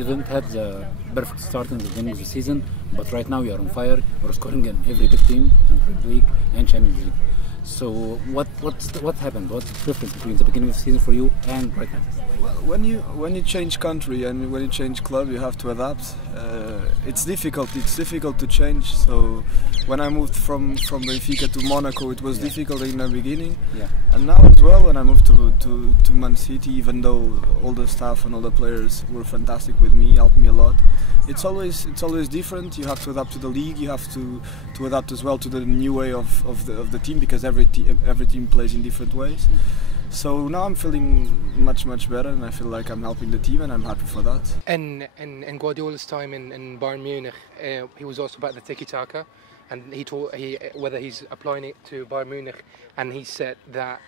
you didn't have the perfect start in the beginning of the season, but right now you are on fire. You're scoring in every big team in Premier League and Champions League. So what happened? What's the difference between the beginning of the season for you and right now? Well, when you change country and when you change club, you have to adapt. It's difficult. It's difficult to change. So when I moved from Benfica to Monaco, it was difficult in the beginning. Yeah. And now as well, when I moved to Man City, even though all the staff and all the players were fantastic with me, helped me a lot. It's always different. You have to adapt to the league. You have to adapt as well to the new way of the team, because every team plays in different ways. So now I'm feeling much better, and I feel like I'm helping the team, and I'm happy for that. In Guardiola's time in Bayern Munich, he was asked about the tiki-taka, and he taught whether he's applying it to Bayern Munich, and he said that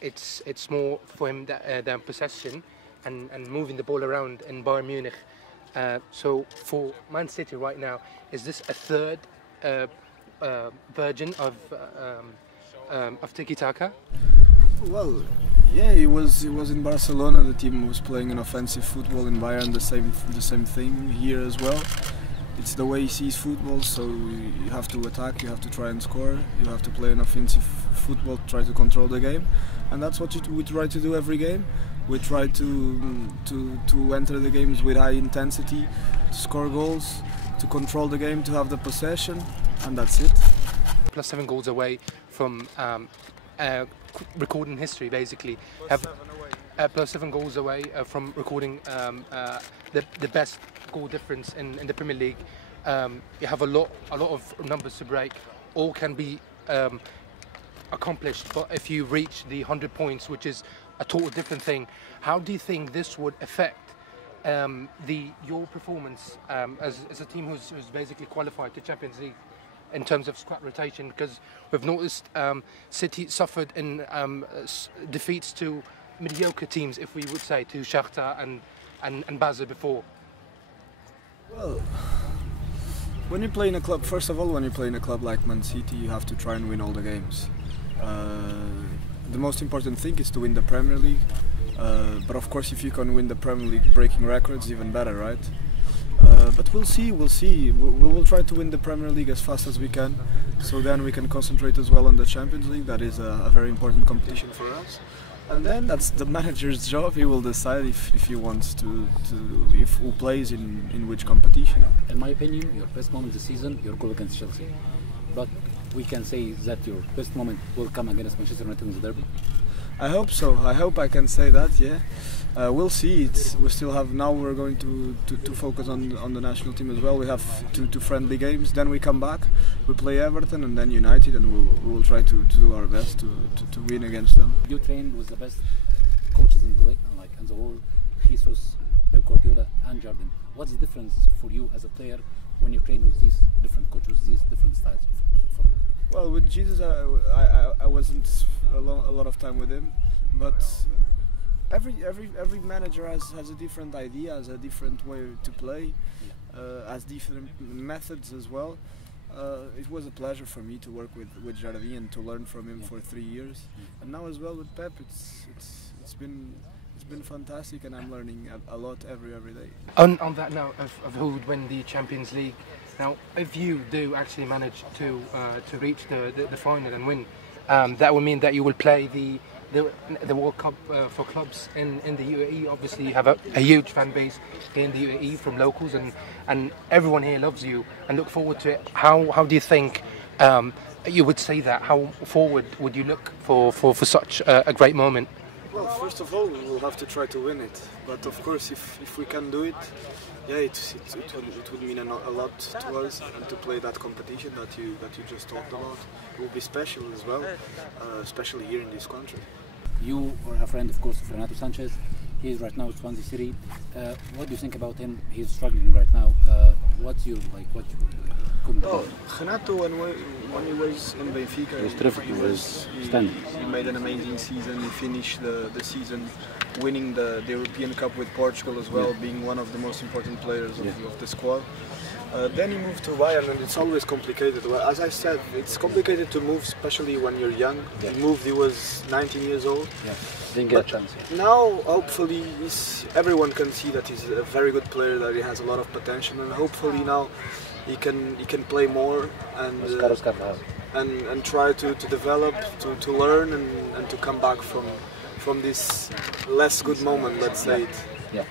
it's more for him than possession and moving the ball around in Bayern Munich. So for Man City right now, is this a third version of tiki-taka? Well, yeah, he was in Barcelona. The team was playing an offensive football. In Bayern, the same thing here as well. It's the way he sees football. So you have to attack. You have to try and score. You have to play an offensive football, try to control the game, and that's what we try to do every game. We try to enter the games with high intensity, to score goals, to control the game, to have the possession, and that's it. Plus 7 goals away from recording history, basically. Plus 7 goals away from recording the best goal difference in the Premier League. You have a lot of numbers to break. All can be accomplished, but if you reach the 100 points, which is a total different thing, how do you think this would affect your performance as a team who's basically qualified to Champions League in terms of squad rotation? Because we've noticed City suffered in defeats to mediocre teams, if we would say, to Shakhtar and Basel before. Well, when you play in a club, first of all, when you play in a club like Man City, you have to try and win all the games. The most important thing is to win the Premier League, but of course if you can win the Premier League breaking records, even better, right? But we'll see. We will try to win the Premier League as fast as we can, so then we can concentrate as well on the Champions League. That is a very important competition for us, and then that's the manager's job. He will decide if he wants to who plays in which competition. In my opinion, your best moment this season, your goal against Chelsea, but we can say that your best moment will come against Manchester United in the derby? I hope so. I hope I can say that, yeah. We'll see. We still have, now we're going to focus on the national team as well. We have two friendly games, then we come back, we play Everton and then United, and we'll try to do our best to win against them. You trained with the best coaches in the league, like in the world, Jesus, Pep Guardiola and Jordan. What's the difference for you as a player when you train with these different coaches, these different styles of football? Well, with Jesus, I wasn't a lot of time with him, but every manager has a different idea, has a different way to play, has different methods as well. It was a pleasure for me to work with Jardim and to learn from him for 3 years, and now as well with Pep, it's been fantastic, and I'm learning a lot every day. On that note of who would win the Champions League, now if you do actually manage to reach the final and win, that will mean that you will play the World Cup for clubs in the UAE. Obviously you have a huge fan base here in the UAE from locals, and everyone here loves you and look forward to it. How do you think you would say that? How forward would you look for such a great moment? Well, first of all, we'll have to try to win it. But of course, if we can do it, yeah, it would mean a lot to us, and to play that competition that you just talked about, it will be special as well, especially here in this country. You are a friend, of course, of Renato Sanchez. He is right now at Swansea City. What do you think about him? He's struggling right now. What's your comment? Well, Renato, when he was in Benfica, he made an amazing season. He finished the season winning the European Cup with Portugal as well, being one of the most important players of the squad. Then he moved to Bayern, and it's always complicated. Well, as I said, it's complicated to move, especially when you're young. Yeah. He moved, he was 19 years old. Yeah, didn't get a chance. Now, hopefully, everyone can see that he's a very good player, that he has a lot of potential, and hopefully now he can play more and try to develop, to learn, and to come back from this less good moment, let's say it. Yeah.